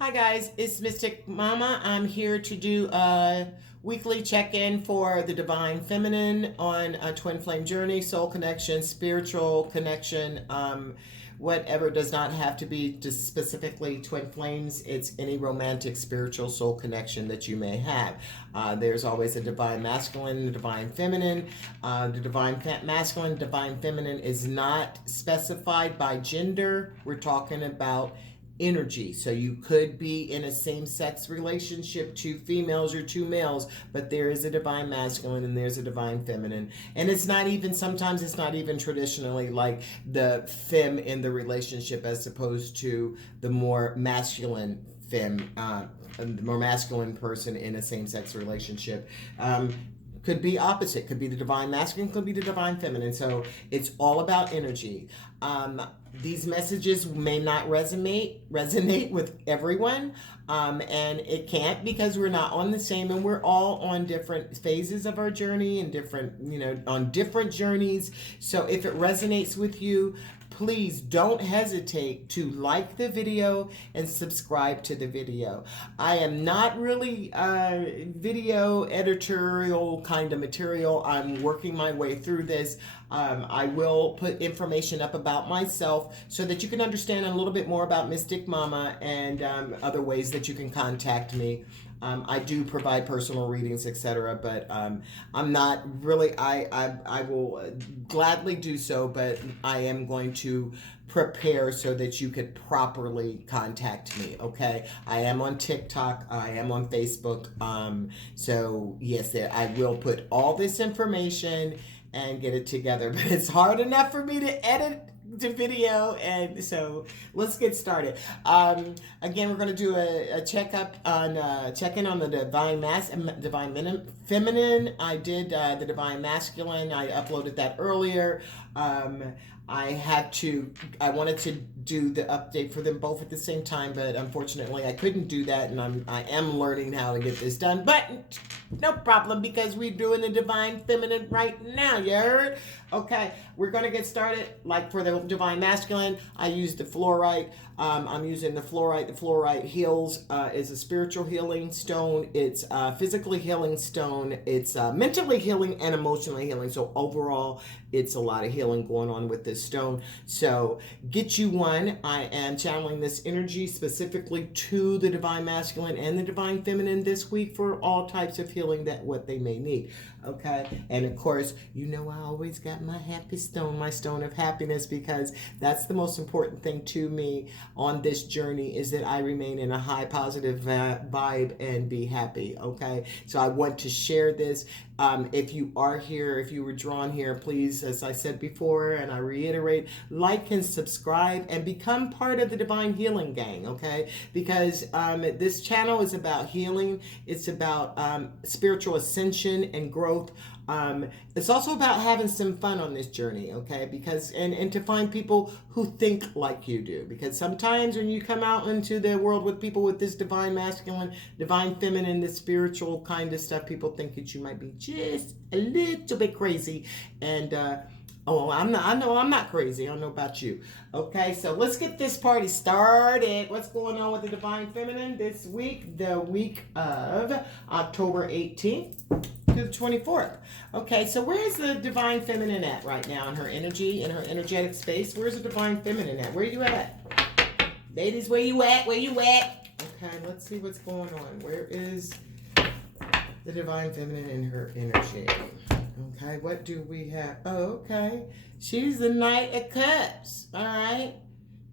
Hi guys, it's Mystic Mama. I'm here to do a weekly check-in for the Divine Feminine on a twin flame journey, soul connection, spiritual connection, whatever. Does not have to be just specifically twin flames. It's any romantic, spiritual, soul connection that you may have. There's always a divine masculine, a divine feminine. The divine masculine, divine feminine is not specified by gender. We're talking about energy. So you could be in a same-sex relationship, two females or two males, but there is a divine masculine and there's a divine feminine. And it's not even, sometimes it's not even traditionally like the femme in the relationship as opposed to the more masculine femme, the more masculine person in a same-sex relationship. Could be opposite, could be the divine masculine, could be the divine feminine. So it's all about energy. These messages may not resonate with everyone, and it can't, because we're not on the same, and we're all on different phases of our journey and different, on different journeys. So if it resonates with you, please don't hesitate to like the video and subscribe to the video. I am not really video editorial kind of material. I'm working my way through this. I will put information up about myself so that you can understand a little bit more about Mystic Mama and other ways that you can contact me. I do provide personal readings, etc., but I'm not really, I will gladly do so, but I am going to prepare so that you could properly contact me, okay? I am on TikTok, I am on Facebook, so yes, I will put all this information and get it together, but it's hard enough for me to edit the video, and so let's get started. Again, we're going to do a check-up on check-in on the divine feminine. I did the divine masculine. I uploaded that earlier. I wanted to do the update for them both at the same time, but unfortunately I couldn't do that, and I am learning how to get this done, but no problem, because we're doing the divine feminine right now, you heard? Okay, we're going to get started. Like for the divine masculine, I used the fluorite. I'm using the fluorite. The fluorite heals, is a spiritual healing stone. It's a physically healing stone. It's mentally healing and emotionally healing. So overall, it's a lot of healing going on with this stone. So get you one. I am channeling this energy specifically to the divine masculine and the divine feminine this week for all types of healing that what they may need. Okay, and of course, I always got my happy stone, my stone of happiness, because that's the most important thing to me on this journey, is that I remain in a high positive vibe and be happy. Okay, so I want to share this. If you are here, if you were drawn here, please, as I said before, and I reiterate, like and subscribe and become part of the Divine Healing Gang, okay? Because this channel is about healing. It's about spiritual ascension and growth. It's also about having some fun on this journey, okay? Because and to find people who think like you do. Because sometimes when you come out into the world with people with this divine masculine, divine feminine, this spiritual kind of stuff, people think that you might be just a little bit crazy. And I know I'm not crazy. I don't know about you. Okay, so let's get this party started. What's going on with the Divine Feminine this week? The week of October 18th to the 24th. Okay, so where's the Divine Feminine at right now in her energy, in her energetic space? Where's the Divine Feminine at? Where you at? Ladies, where you at? Where you at? Okay, let's see what's going on. Where is the Divine Feminine in her energy? Okay, what do we have? Oh, okay. She's the Knight of Cups. All right.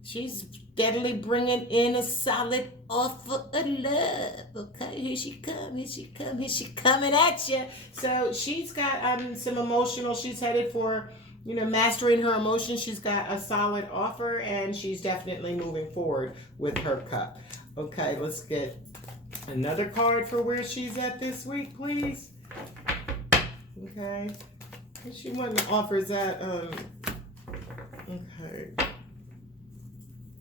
She's steadily bringing in a solid offer of love. Okay, here she come, here she come, here she coming at you. So she's got some emotional. She's headed for, mastering her emotions. She's got a solid offer, and she's definitely moving forward with her cup. Okay, let's get another card for where she's at this week, please. Okay. She went and offers that. Okay.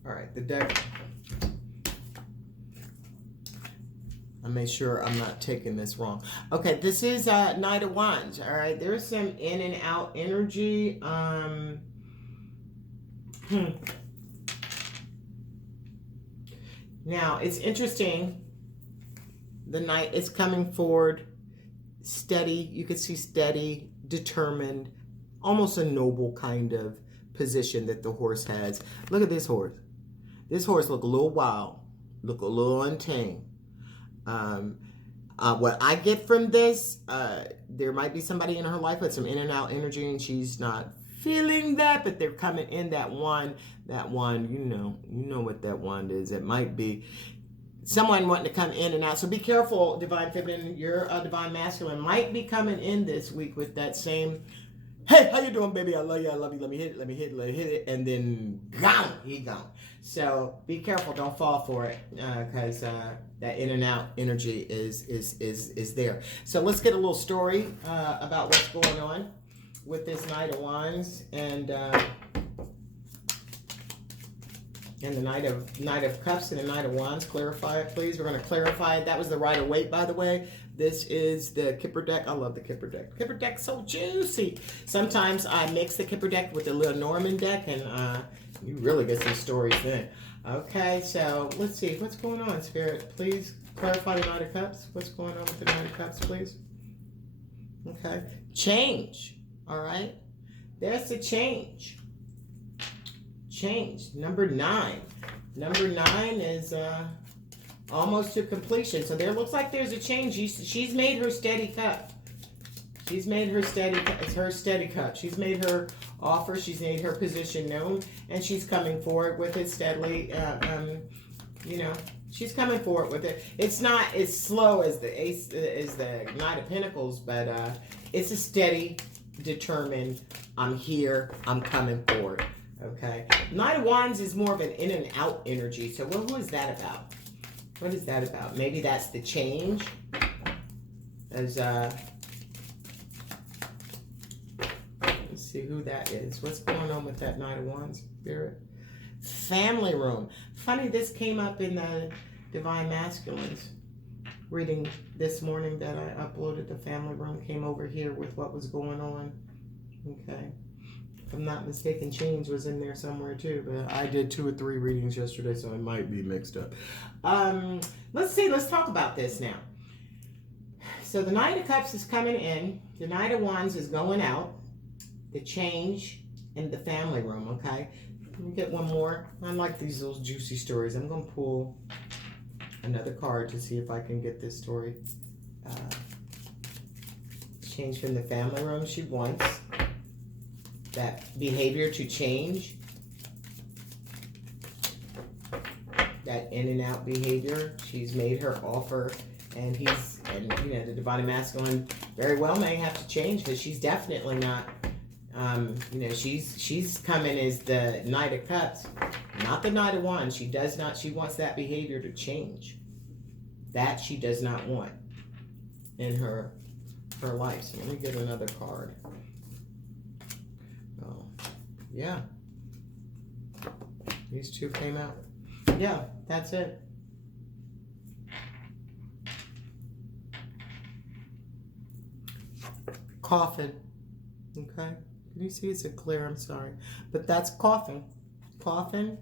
All right, the deck. I make sure I'm not taking this wrong. Okay, this is Knight of Wands. All right, there's some in and out energy. Now, it's interesting. The Knight is coming forward steady. You can see steady, determined, almost a noble kind of position that the horse has. Look at this horse. This horse look a little wild, look a little untamed. What I get from this, there might be somebody in her life with some in and out energy, and she's not feeling that, but they're coming in that one, you know what that one is. It might be someone wanting to come in and out. So be careful, Divine Feminine. Your Divine Masculine might be coming in this week with that same, hey, how you doing, baby? I love you. Let me hit it. And then gone, he gone. So be careful. Don't fall for it, because that in and out energy is there. So let's get a little story about what's going on with this Knight of Wands and the Knight of Cups and the Knight of Wands. Clarify it, please. We're going to clarify it. That was the Rider-Waite, by the way. This is the Kipper deck. I love the Kipper deck. Kipper deck's so juicy. Sometimes I mix the Kipper deck with the Lenormand deck, and you really get some stories then. Okay, so let's see. What's going on, Spirit? Please clarify the Knight of Cups. What's going on with the Knight of Cups, please? Okay. Change. All right. There's the change. Change. Number 9. Number 9 is almost to completion. So there looks like there's a change. She's made her steady cut. She's made her steady cut. She's made her offer. She's made her position known, and she's coming forward with it steadily. She's coming forward with it. It's not as slow as the Knight of Pentacles, but it's a steady, determined. I'm here. I'm coming forward. Okay. Knight of Wands is more of an in and out energy. So who is that about? What is that about? Maybe that's the change. As let's see who that is. What's going on with that Knight of Wands, Spirit? Family room. Funny, this came up in the Divine Masculines reading this morning that I uploaded. The family room came over here with what was going on. Okay. If I'm not mistaken, change was in there somewhere too, but I did 2 or 3 readings yesterday, so I might be mixed up. Let's talk about this now. So the Knight of Cups is coming in, the Knight of Wands is going out, the change, and the family room, okay? Let me get one more. I like these little juicy stories. I'm going to pull another card to see if I can get this story. Change from the family room. She wants that behavior to change, that in and out behavior. She's made her offer, and the Divine Masculine very well may have to change, because she's definitely not, she's coming as the Knight of Cups, not the Knight of Wands. She wants that behavior to change. That she does not want in her life. So let me get another card. Yeah. These 2 came out. Yeah, that's it. Coffin. Okay. Can you see it's a clear? I'm sorry. But that's coffin. Coffin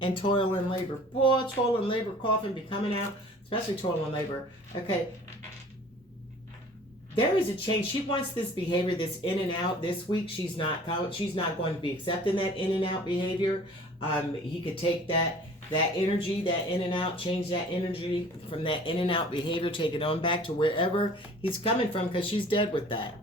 and toil and labor. Boy, toil and labor, coffin be coming out. Especially toil and labor. Okay. There is a change. She wants this behavior, this in and out. This week, she's not going to be accepting that in and out behavior. He could take that energy, that in and out, change that energy from that in and out behavior, take it on back to wherever he's coming from, because she's dead with that.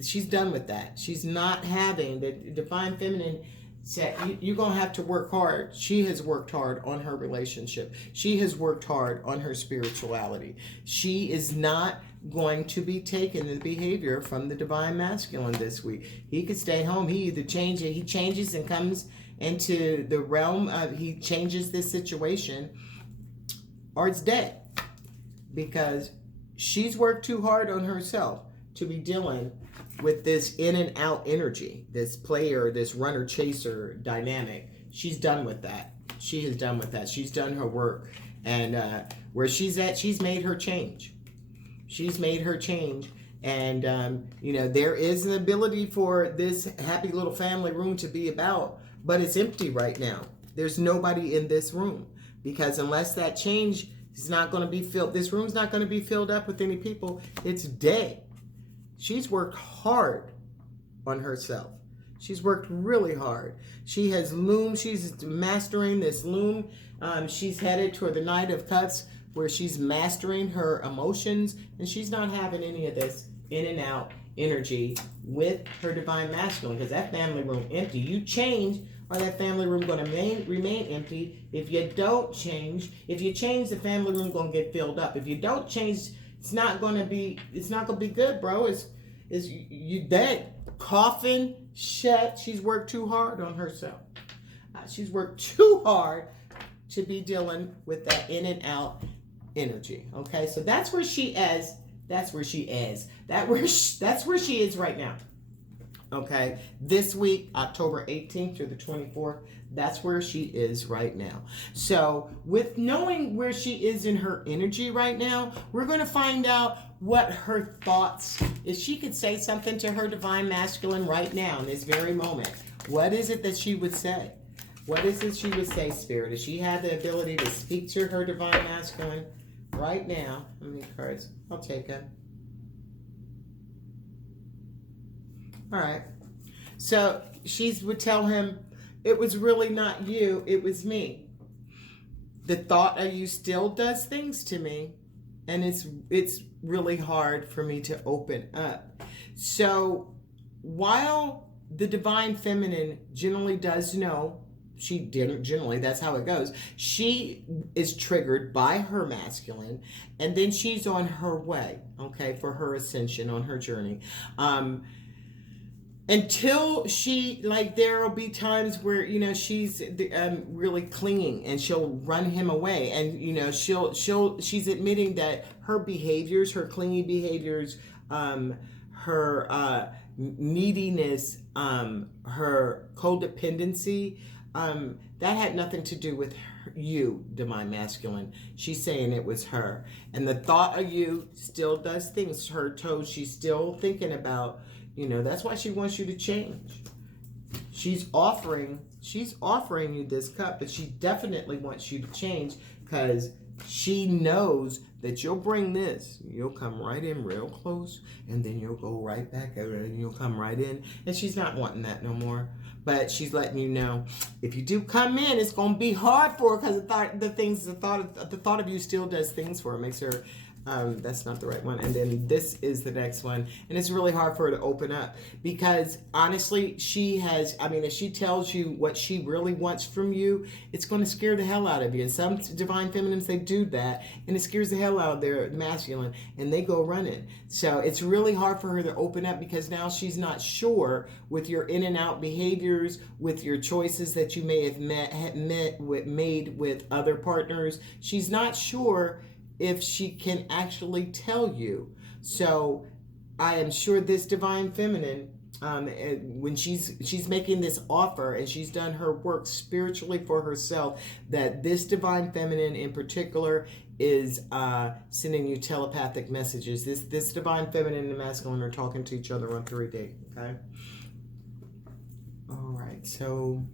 She's done with that. She's not having the Divine Feminine said, you're going to have to work hard. She has worked hard on her relationship. She has worked hard on her spirituality. She is not going to be taking the behavior from the Divine Masculine this week. He could stay home. He either changes and comes into the realm of, he changes this situation, or it's dead, because she's worked too hard on herself to be dealing with this in and out energy, this player, this runner chaser dynamic. She's done with that. She has done with that. She's done her work, and where she's at, she's made her change. She's made her change, and there is an ability for this happy little family room to be about, but it's empty right now. There's nobody in this room. because unless that change is not going to be filled, this room's not going to be filled up with any people. It's dead. She's worked hard on herself. She's worked really hard. She has loom. She's mastering this loom. She's headed toward the Knight of Cups, where she's mastering her emotions, and she's not having any of this in and out energy with her divine masculine, because that family room empty. You change, or that family room going to remain empty. If you don't change, the family room going to get filled up. If you don't change, it's not going to be good, bro. Is you dead? Coffin shut. She's worked too hard on herself. She's worked too hard to be dealing with that in and out energy. Okay, so that's where she is. That's where she is right now. Okay, this week, October 18th through the 24th, that's where she is right now. So with knowing where she is in her energy right now, we're going to find out what her thoughts, if she could say something to her divine masculine right now in this very moment. What is it that she would say? What is it she would say, Spirit? If she had the ability to speak to her divine masculine right now, how many cards? I'll take it. All right. So she would tell him, it was really not you, it was me. The thought of you still does things to me, and it's really hard for me to open up. So while the divine feminine generally does know, she didn't generally, that's how it goes. She is triggered by her masculine, and then she's on her way, okay, for her ascension, on her journey. Until she, like, there will be times where, you know, she's really clinging, and she'll run him away, and, you know, she's admitting that her behaviors, her clingy behaviors, her neediness, her codependency, that had nothing to do with you, divine masculine. She's saying it was her, and the thought of you still does things. Her toes, she's still thinking about. You know, that's why she wants you to change. She's offering you this cup, but she definitely wants you to change, because she knows that you'll bring this. You'll come right in real close, and then you'll go right back out, and you'll come right in. And she's not wanting that no more. But she's letting you know, if you do come in, it's going to be hard for her, because the thought of you still does things for her. Makes her. That's not the right one. And then this is the next one. And it's really hard for her to open up, because honestly, if she tells you what she really wants from you, it's going to scare the hell out of you. And some divine feminines, they do that, and it scares the hell out of their masculine, and they go running. So it's really hard for her to open up, because now she's not sure with your in and out behaviors, with your choices that you may have made with other partners. She's not sure if she can actually tell you. So I am sure this divine feminine, when she's making this offer, and she's done her work spiritually for herself, that this divine feminine in particular is sending you telepathic messages. This divine feminine and masculine are talking to each other on 3D. Okay. All right. So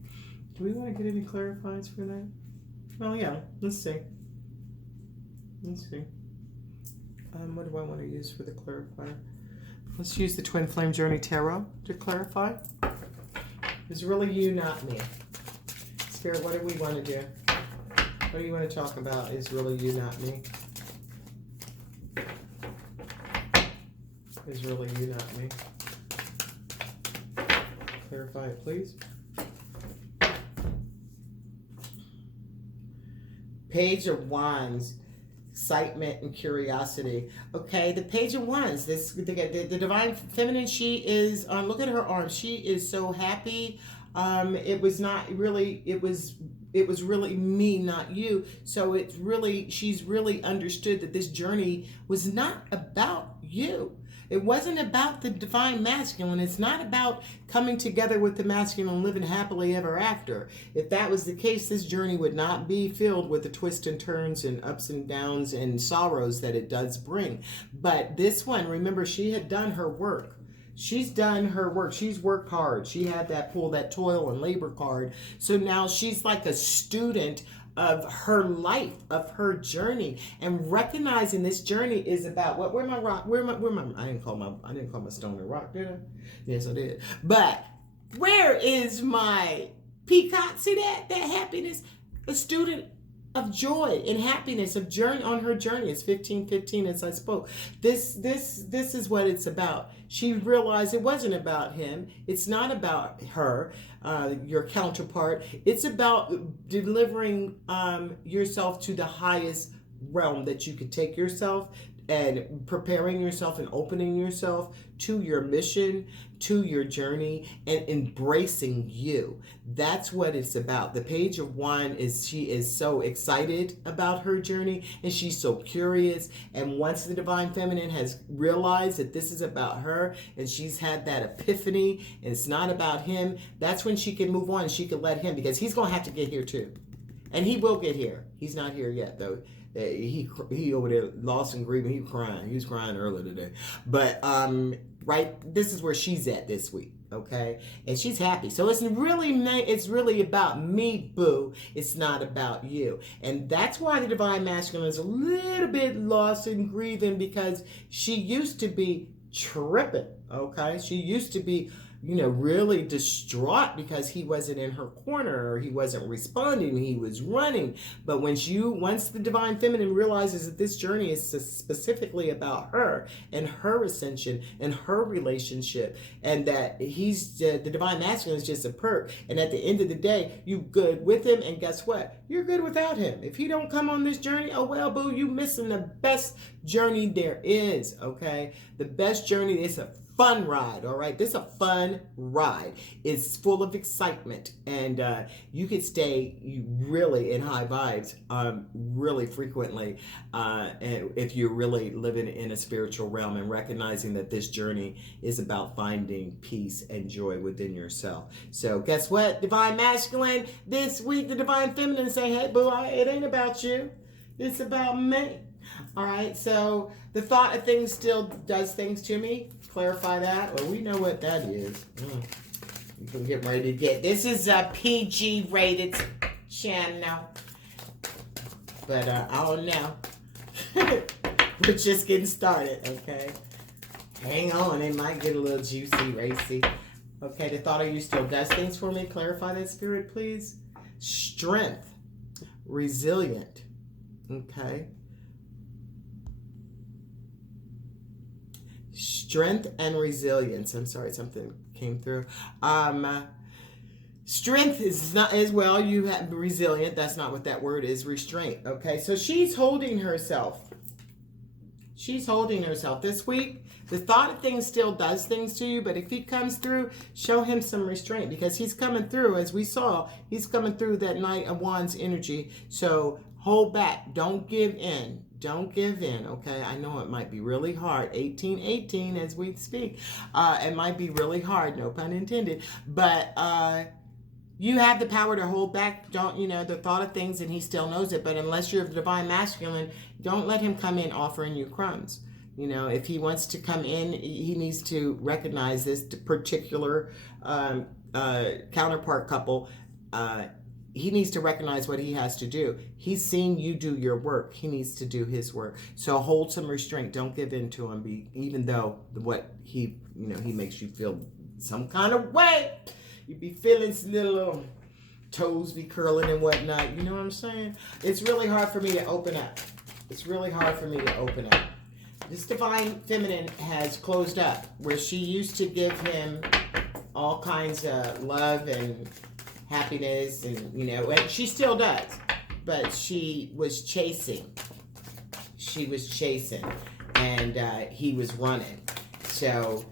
do we want to get any clarifies for that? Well, yeah. Let's see. What do I want to use for the clarifier? Let's use the Twin Flame Journey Tarot to clarify. It's really you, not me. Spirit, what do we want to do? What do you want to talk about? Is really you, not me. Is really you, not me. Clarify it, please. Page of Wands. Excitement and curiosity. Okay, the Page of Wands. The divine feminine. She is. Look at her arms. She is so happy. It was not really. It was really me, not you. So it's really. She's really understood that this journey was not about you. It wasn't about the divine masculine. It's not about coming together with the masculine and living happily ever after. If that was the case, this journey would not be filled with the twists and turns and ups and downs and sorrows that it does bring. But this one, remember, she had done her work. She's done her work. She's worked hard. She had that toil and labor card. So now she's like a student of her life, of her journey, and recognizing this journey is about what? Where my rock? Where my? I didn't call my stone a rock, did I? Yes, I did. But where is my peacock? See that happiness? A student of joy and happiness of journey on her journey. It's 15:15 as I spoke. This is what it's about. She realized it wasn't about him. It's not about her, your counterpart. It's about delivering yourself to the highest realm that you could take yourself, and preparing yourself and opening yourself to your mission, to your journey, and embracing you. That's what it's about. The Page of Wands is, she is so excited about her journey, and she's so curious. And once the Divine Feminine has realized that this is about her, and she's had that epiphany, and it's not about him, that's when she can move on, and she can let him, because he's going to have to get here too. And he will get here. He's not here yet, though. He over there lost and grieving. He was crying. He was crying earlier today. But right, this is where she's at this week. Okay, and she's happy. So it's really about me, boo. It's not about you. And that's why the Divine Masculine is a little bit lost and grieving, because she used to be tripping. Okay, she used to be, really distraught because he wasn't in her corner, or he wasn't responding, he was running. But once the Divine Feminine realizes that this journey is specifically about her and her ascension and her relationship, and that the Divine Masculine is just a perk, and at the end of the day, you good with him, and guess what? You're good without him. If he don't come on this journey, oh well, boo, you missing the best journey there is, okay? The best journey is a fun ride, all right? This is a fun ride. It's full of excitement, and you could stay really in high vibes really frequently if you're really living in a spiritual realm and recognizing that this journey is about finding peace and joy within yourself. So guess what, Divine Masculine? This week, the Divine Feminine say, hey, boo, it ain't about you. It's about me. All right, so the thought of things still does things to me. Clarify that. Well, we know what that is. You can get ready to get. This is a PG rated channel. But I don't know. We're just getting started, okay? Hang on, it might get a little juicy, racy. Okay, the thought of you still does things for me. Clarify that, Spirit, please. Strength. Resilient. Okay. Strength and resilience. I'm sorry, something came through. Strength is not as well. You have resilient. That's not what that word is. Restraint. Okay, so she's holding herself. She's holding herself this week. The thought of things still does things to you, but if he comes through, show him some restraint, because he's coming through, as we saw, he's coming through that Knight of Wands energy. So hold back. Don't give in. Don't give in, okay? I know it might be really hard. 18:18 as we speak. It might be really hard, no pun intended. But you have the power to hold back, the thought of things, and he still knows it. But unless you're the Divine Masculine, don't let him come in offering you crumbs. If he wants to come in, he needs to recognize this particular counterpart couple. He needs to recognize what he has to do. He's seen you do your work. He needs to do his work. So hold some restraint. Don't give in to him, even though what he makes you feel some kind of way. You be feeling some little toes be curling and whatnot. You know what I'm saying? It's really hard for me to open up. It's really hard for me to open up. This Divine Feminine has closed up, where she used to give him all kinds of love and happiness, and she still does, but she was chasing, and he was running. So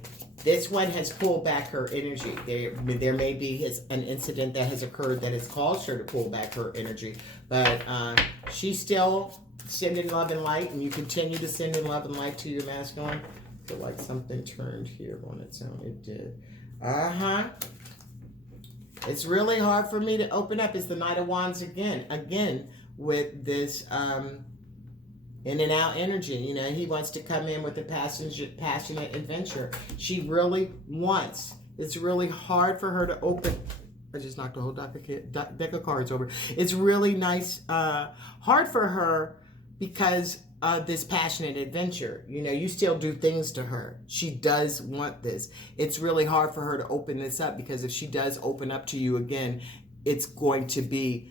this one has pulled back her energy. There may be an incident that has occurred that has caused her to pull back her energy, but she's still sending love and light, and you continue to send in love and light to your masculine. I feel like something turned here on its own. It did. It's really hard for me to open up. It's the Knight of Wands again with this in and out energy. He wants to come in with a passionate adventure. She really wants. It's really hard for her to open I just knocked the whole deck of cards over. It's really nice, hard for her because of this passionate adventure. You know, you still do things to her. She does want this. It's really hard for her to open this up because if she does open up to you again, it's going to be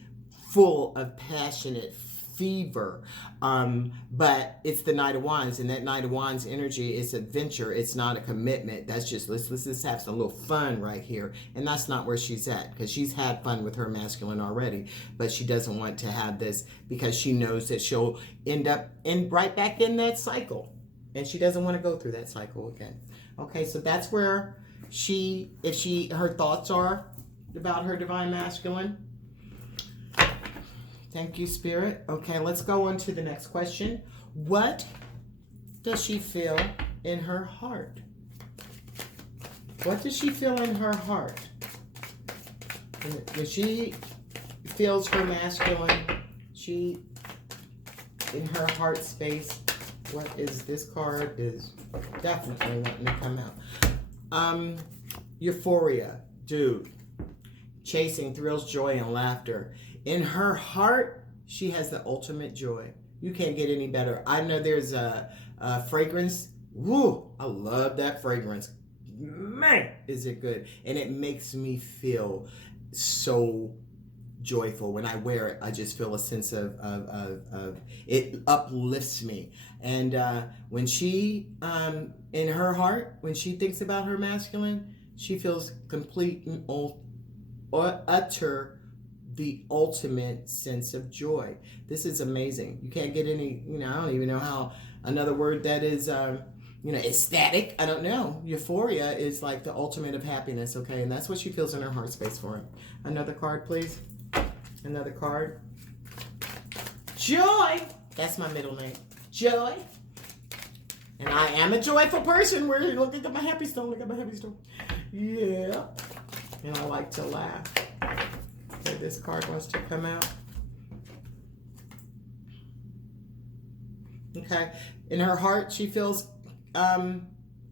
full of passionate fever. But it's the Knight of Wands, and that Knight of Wands energy is adventure. It's not a commitment. That's just, let's just have some little fun right here. And that's not where she's at, because she's had fun with her masculine already, but she doesn't want to have this because she knows that she'll end up right back in that cycle. And she doesn't want to go through that cycle again. Okay, so that's where her thoughts are about her divine masculine. Thank you, Spirit. Okay, let's go on to the next question. What does she feel in her heart? What does she feel in her heart? When she feels her masculine, in her heart space, what is this card is definitely wanting to come out. Euphoria, dude. Chasing thrills, joy, and laughter. In her heart, she has the ultimate joy. You can't get any better. I know there's a fragrance. Woo! I love that fragrance. Man, is it good. And it makes me feel so joyful. When I wear it, I just feel a sense of it uplifts me. And when she, in her heart, when she thinks about her masculine, she feels complete and utter the ultimate sense of joy. This is amazing. You can't get any, I don't even know how another word that is, ecstatic. I don't know. Euphoria is like the ultimate of happiness, okay? And that's what she feels in her heart space for him. Another card, please. Another card. Joy. That's my middle name. Joy. And I am a joyful person. Look at my happy stone. Look at my happy stone. Yeah. And I like to laugh. Okay, this card wants to come out. Okay. In her heart, she feels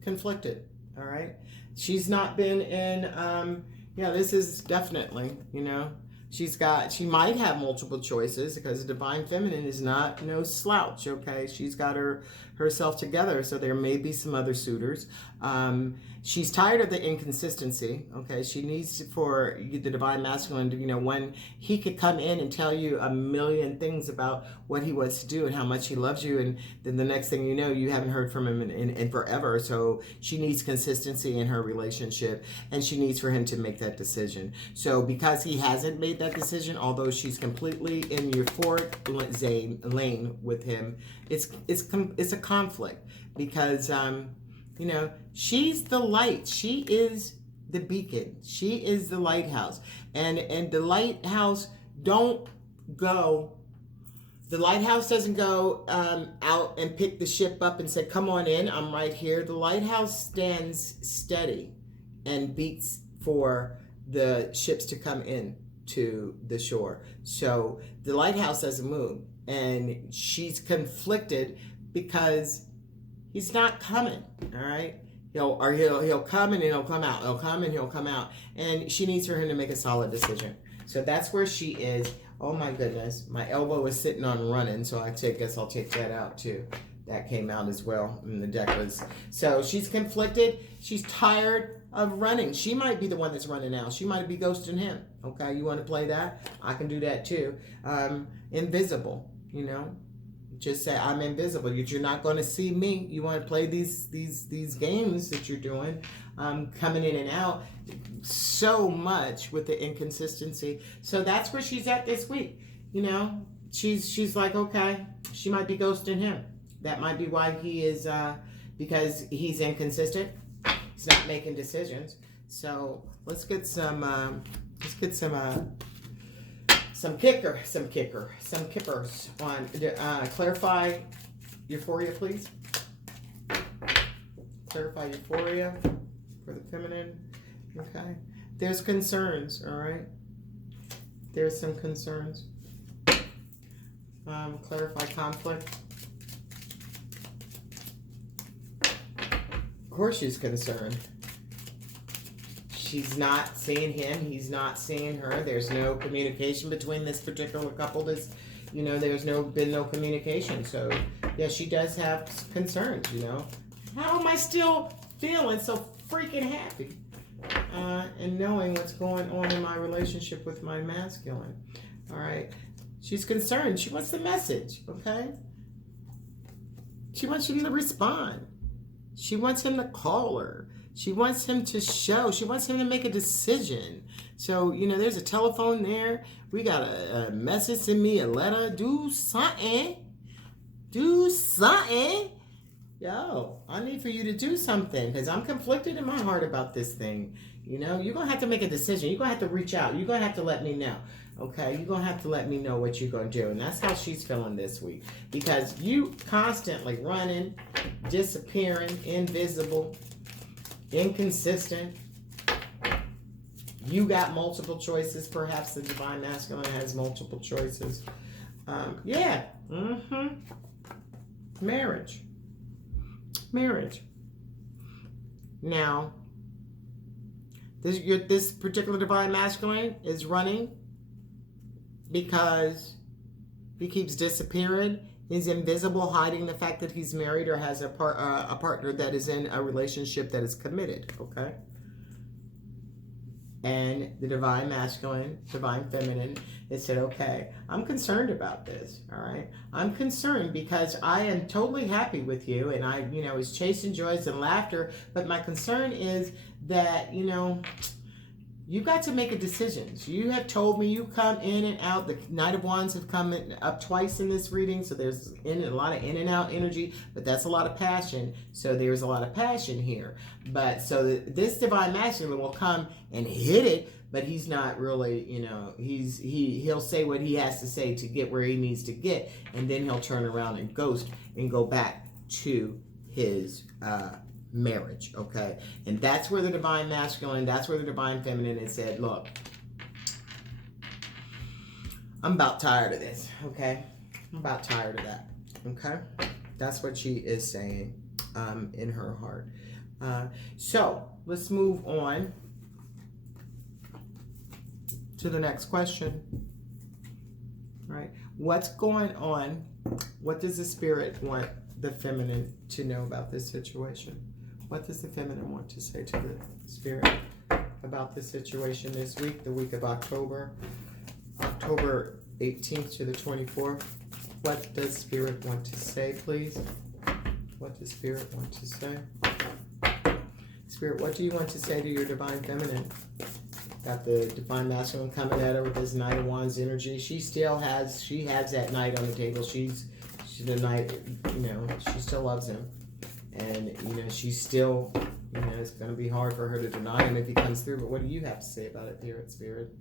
conflicted. All right. She's not been in, this is definitely, she might have multiple choices because the divine feminine is not no slouch. Okay. She's got herself together. So there may be some other suitors. She's tired of the inconsistency. Okay. She needs for the divine masculine to, when he could come in and tell you a million things about what he wants to do and how much he loves you. And then the next thing you know, you haven't heard from him in forever. So she needs consistency in her relationship, and she needs for him to make that decision. So because he hasn't made that decision, although she's completely in euphoric lane with him, it's a conflict because, she's the light. She is the beacon. She is the lighthouse. And the lighthouse doesn't go out and pick the ship up and say, come on in, I'm right here. The lighthouse stands steady and beats for the ships to come in to the shore. So the lighthouse doesn't move. And she's conflicted because he's not coming, all right? He'll come and he'll come out. He'll come and he'll come out. And she needs for him to make a solid decision. So that's where she is. Oh my goodness. My elbow is sitting on running, so guess I'll take that out too. That came out as well. And the deck was. So she's conflicted. She's tired of running. She might be the one that's running now. She might be ghosting him. Okay, you want to play that? I can do that too. Invisible, Just say, I'm invisible. You're not going to see me. You want to play these games that you're doing, coming in and out so much with the inconsistency. So that's where she's at this week. She's like, okay, she might be ghosting him. That might be why he is, because he's inconsistent. He's not making decisions. So let's get some kickers on. Clarify euphoria, please. Clarify euphoria for the feminine. Okay. There's concerns, all right? There's some concerns. Clarify conflict. Of course she's concerned. She's not seeing him. He's not seeing her. There's no communication between this particular couple. There's been no communication. So, yeah, she does have concerns, How am I still feeling so freaking happy? And knowing what's going on in my relationship with my masculine. All right. She's concerned. She wants the message, okay? She wants him to respond. She wants him to call her. She wants him to show. She wants him to make a decision. So, there's a telephone there. We got a message, send me a letter. Do something. Do something. Yo, I need for you to do something because I'm conflicted in my heart about this thing. You're going to have to make a decision. You're going to have to reach out. You're going to have to let me know. Okay? You're going to have to let me know what you're going to do. And that's how she's feeling this week. Because you constantly running, disappearing, invisible, inconsistent. You got multiple choices. Perhaps the divine masculine has multiple choices. Yeah. Marriage. Now, this particular divine masculine is running because he keeps disappearing. He's invisible, hiding the fact that he's married or has a partner that is in a relationship that is committed. Okay. And the divine masculine, divine feminine, it said, okay, I'm concerned about this, all right? I'm concerned because I am totally happy with you and I, is chasing joys and laughter, but my concern is that, you've got to make a decision. So you have told me you come in and out. The Knight of Wands have come up twice in this reading, so there's a lot of in and out energy, but that's a lot of passion. So there's a lot of passion here. But so this divine masculine will come and hit it, but he's not really, he'll say what he has to say to get where he needs to get, and then he'll turn around and ghost and go back to his marriage, okay? And that's where the divine masculine, that's where the divine feminine has said, look, I'm about tired of this, okay? I'm about tired of that, okay? That's what she is saying in her heart. So let's move on to the next question. All right, what's going on? What does the spirit want the feminine to know about this situation? What does the feminine want to say to the spirit about this situation this week, the week of October 18th to the 24th? What does spirit want to say, please? What does spirit want to say? Spirit, what do you want to say to your divine feminine? Got the divine masculine coming at her with this Knight of Wands energy. She has that knight on the table. She's the knight, she still loves him. And, she's still, it's going to be hard for her to deny him if he comes through. But what do you have to say about it, dear Spirit?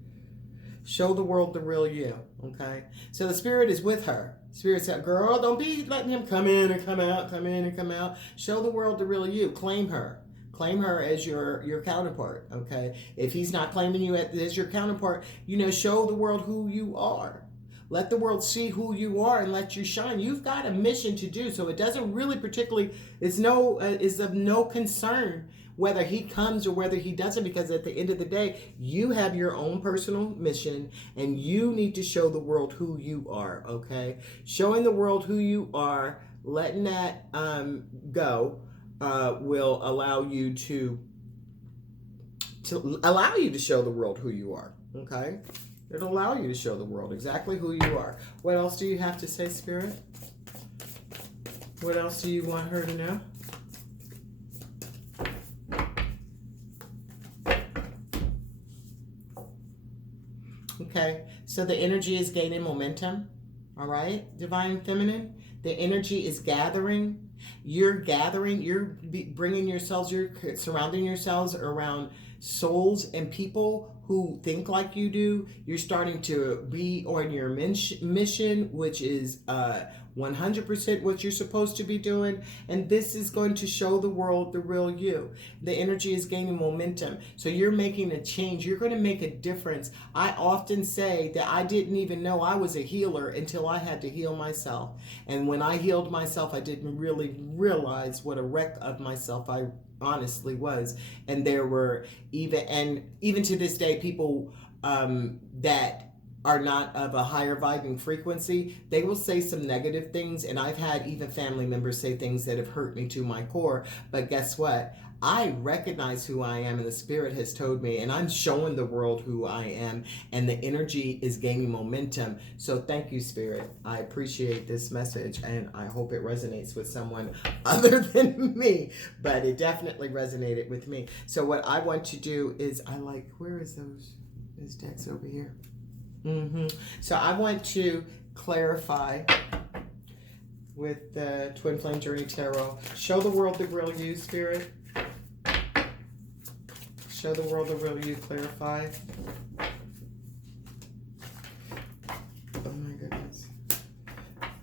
Show the world the real you, okay? So the Spirit is with her. Spirit said, girl, don't be letting him come in and come out, come in and come out. Show the world the real you. Claim her. Claim her as your counterpart, okay? If he's not claiming you as your counterpart, show the world who you are. Let the world see who you are and let you shine. You've got a mission to do, so it doesn't really particularly, is of no concern whether he comes or whether he doesn't, because at the end of the day, you have your own personal mission and you need to show the world who you are, okay? Showing the world who you are, letting that go will allow you to show the world who you are, okay? It'll allow you to show the world exactly who you are. What else do you have to say, Spirit? What else do you want her to know? Okay, so the energy is gaining momentum, all right, divine feminine. The energy is gathering. You're bringing yourselves, you're surrounding yourselves around souls and people who think like you do. You're starting to be on your mission, which is 100% what you're supposed to be doing. And this is going to show the world the real you. The energy is gaining momentum. So you're making a change. You're going to make a difference. I often say that I didn't even know I was a healer until I had to heal myself. And when I healed myself, I didn't really realize what a wreck of myself I honestly was. And there were even to this day, people that are not of a higher vibing frequency, they will say some negative things. And I've had even family members say things that have hurt me to my core. But guess what? I recognize who I am, and the spirit has told me, and I'm showing the world who I am, and the energy is gaining momentum. So thank you, spirit. I appreciate this message, and I hope it resonates with someone other than me, but it definitely resonated with me. So what I want to do is, where is those decks over here? So I want to clarify with the Twin Flame Journey Tarot. Show the world the real you, spirit. Show the world the real you, clarify. Oh my goodness.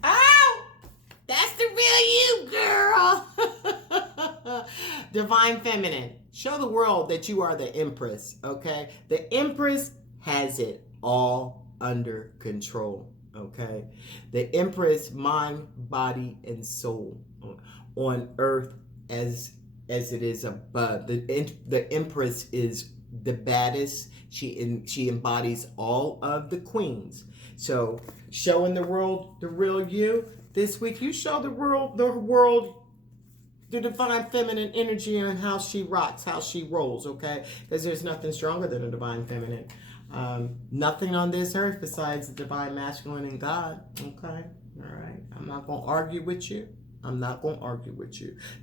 Oh! That's the real you, girl! Divine Feminine. Show the world that you are the Empress, okay? The Empress has it all under control, okay? The Empress, mind, body, and soul on earth as it is above. The Empress is the baddest. She embodies all of the queens. So showing the world the real you this week, you show the world the divine feminine energy and how she rocks, how she rolls, okay? Because there's nothing stronger than a divine feminine. Nothing on this earth besides the divine masculine and God, okay? All right. I'm not going to argue with you.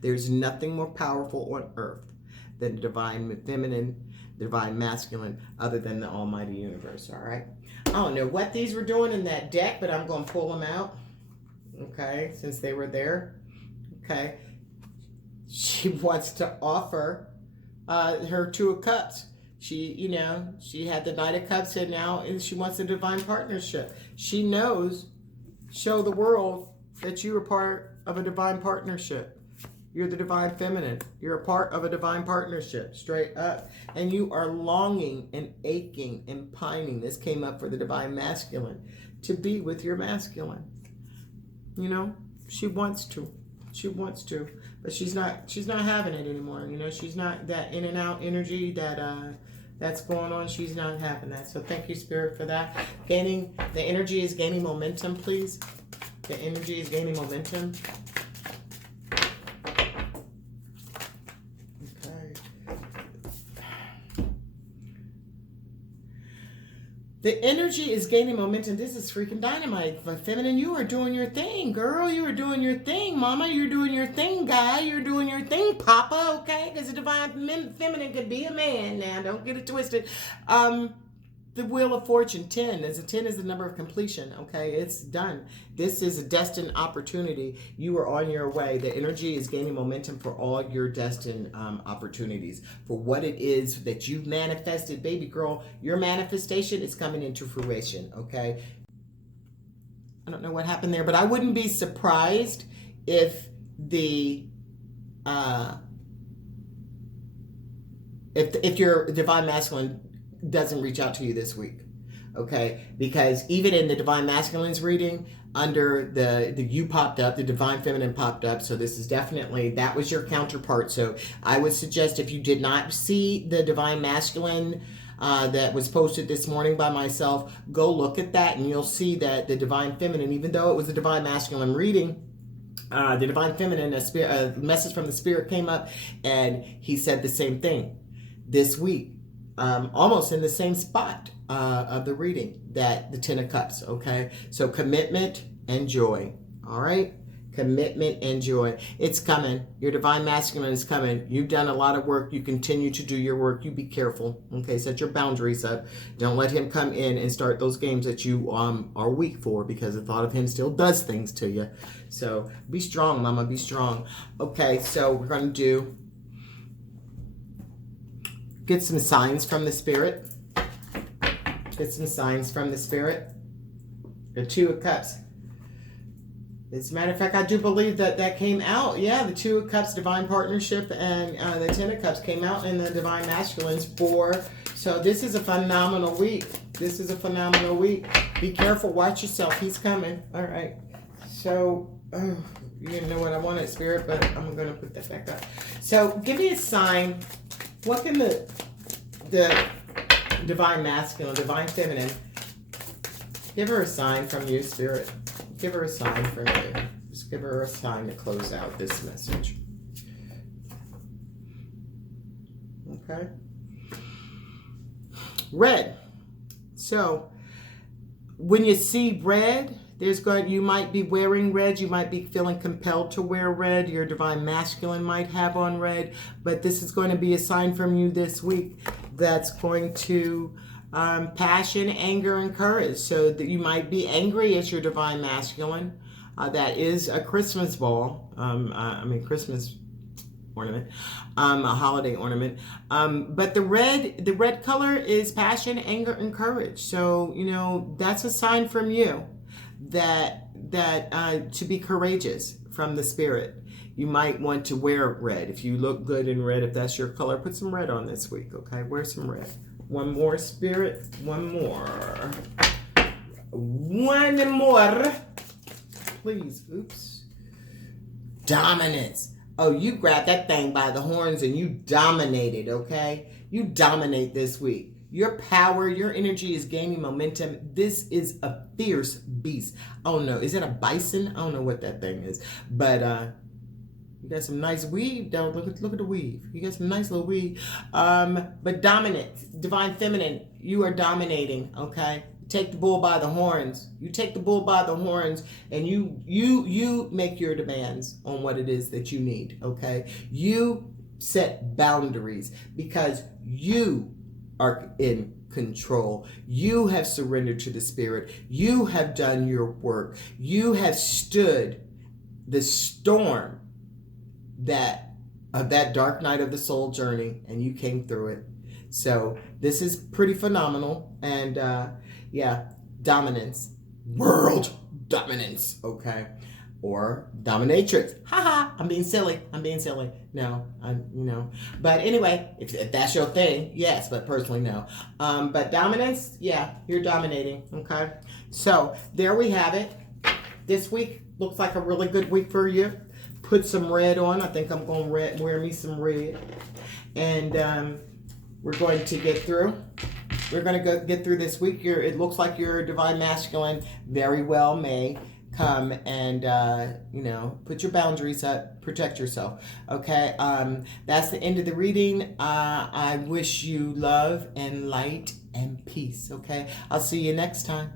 There's nothing more powerful on earth than the divine feminine, divine masculine, other than the almighty universe, all right? I don't know what these were doing in that deck, but I'm going to pull them out, okay, since they were there, okay? She wants to offer her Two of Cups. She had the Knight of Cups, and now she wants a divine partnership. She knows, show the world that you are part of a divine partnership. You're the divine feminine. You're a part of a divine partnership, straight up. And you are longing and aching and pining. This came up for the divine masculine, to be with your masculine. You know, she wants to. But she's not having it anymore. You know, she's not that in and out energy that's going on. She's not having that. So thank you, spirit, for that. The energy is gaining momentum, please. The energy is gaining momentum. Okay. The energy is gaining momentum. This is freaking dynamite. But feminine, you are doing your thing, girl. You are doing your thing, mama. You're doing your thing, guy. You're doing your thing, papa, okay? Because the divine feminine could be a man now. Don't get it twisted. The Wheel of Fortune, 10. As a 10 is the number of completion, okay? It's done. This is a destined opportunity. You are on your way. The energy is gaining momentum for all your destined opportunities. For what it is that you've manifested, baby girl, your manifestation is coming into fruition, okay? I don't know what happened there, but I wouldn't be surprised if if your divine masculine doesn't reach out to you this week, okay? Because even in the divine masculine's reading, under the you popped up, the divine feminine popped up. So this is definitely, that was your counterpart. So I would suggest, if you did not see the divine masculine that was posted this morning by myself, go look at that, and you'll see that the divine feminine, even though it was a divine masculine reading, the divine feminine, a message from the spirit came up, and he said the same thing this week. Almost in the same spot of the reading, that the 10 of Cups, okay? So commitment and joy, all right? Commitment and joy. It's coming. Your divine masculine is coming. You've done a lot of work. You continue to do your work. You be careful, okay? Set your boundaries up. Don't let him come in and start those games that you are weak for, because the thought of him still does things to you. So be strong, mama. Be strong. Okay, so we're going to get some signs from the spirit. Get some signs from the spirit. The 2 of Cups. As a matter of fact, I do believe that came out. Yeah, the 2 of Cups, divine partnership, and the 10 of Cups came out in the divine masculines 4. So this is a phenomenal week. Be careful. Watch yourself. He's coming. All right. So Oh, you know what? I wanted spirit, but I'm going to put that back up. So give me a sign. What can the divine masculine, divine feminine, give her a sign from you, spirit. Give her a sign from you. Just give her a sign to close out this message. Okay. Red. So when you see red, you might be wearing red, you might be feeling compelled to wear red, your divine masculine might have on red, but this is going to be a sign from you this week that's going to passion, anger, and courage. So that you might be angry at your divine masculine. That is a Christmas ball. Christmas ornament, a holiday ornament. But the red color is passion, anger, and courage. So that's a sign from you that to be courageous from the spirit. You might want to wear red. If you look good in red, if that's your color, put some red on this week. Okay, wear some red. One more, spirit. One more. One more. Please. Oops. Dominance. Oh, you grab that thing by the horns and you dominate it, okay? You dominate this week. Your power, your energy is gaining momentum. This is a fierce beast. I don't know. Is it a bison? I don't know what that thing is. But you got some nice weave. Look at the weave. You got some nice little weave. But dominant, divine feminine, you are dominating, okay? Take the bull by the horns. You take the bull by the horns and you make your demands on what it is that you need, okay? You set boundaries because you are in control. You have surrendered to the spirit. You have done your work. You have stood the storm of that dark night of the soul journey, and you came through it. So this is pretty phenomenal. And dominance, world dominance, okay? Or dominatrix. Haha, I'm being silly. No, But anyway, if that's your thing, yes, but personally, no. But dominance, yeah, you're dominating, okay? So there we have it. This week looks like a really good week for you. Put some red on. I think I'm going to wear me some red. And we're going to get through. We're going to get through this week. It looks like your divine masculine very well may come and, put your boundaries up, protect yourself. Okay. That's the end of the reading. I wish you love and light and peace. Okay. I'll see you next time.